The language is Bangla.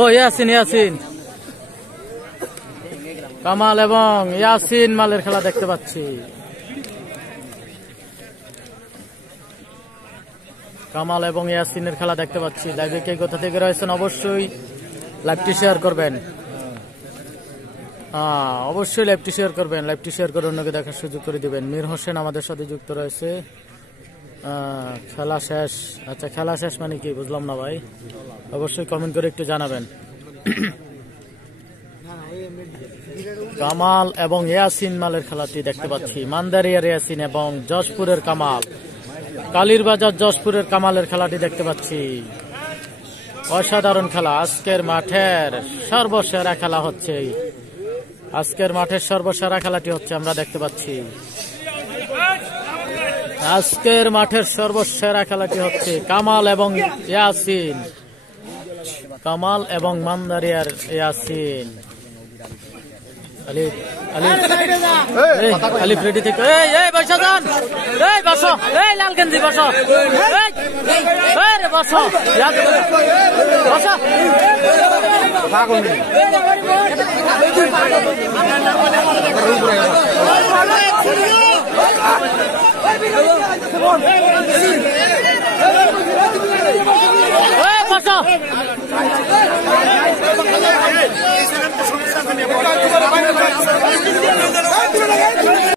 ও ইয়াসিন ইয়াসিন কামাল এবং ইয়াসিন মালের খেলা দেখতে পাচ্ছি। কামাল এবং ইয়াসিনের খেলা দেখতে পাচ্ছি। লাইভে কে কোথা থেকে রয়েছেন অবশ্যই লাইভটি শেয়ার করবেন। অবশ্যই লাইভটি শেয়ার করবেন। লাইভটি শেয়ার করে অন্যকে দেখার সুযোগ করে দিবেন। মীর হোসেন আমাদের সাথে যুক্ত রয়েছে। খেলা শেষ। আচ্ছা, খেলা শেষ মানে কি বুঝলাম না ভাই, অবশ্যই কমেন্ট করে একটু জানাবেন। কামাল এবং ইয়াসিন মালের খেলাটি দেখতে পাচ্ছি। মান্দারিয়ার ইয়াসিন এবং যশপুরের কামাল, কালীরবাজার যশপুরের কামালের খেলাটি দেখতে পাচ্ছি। অসাধারণ খেলা। আজকের মাঠের সর্বসেরা খেলা হচ্ছে। আজকের মাঠের সর্বসেরা খেলাটি হচ্ছে আমরা দেখতে পাচ্ছি। আজকের মাঠের সর্বসেরা খেলাটি হচ্ছে কামাল এবং ইয়াসিন, কামাল এবং মান্দারিয়ার ইয়াসিন। আলিফ রেডি থেকে বসো যান, বসো লাল গেঞ্জি বসো, বসো বসো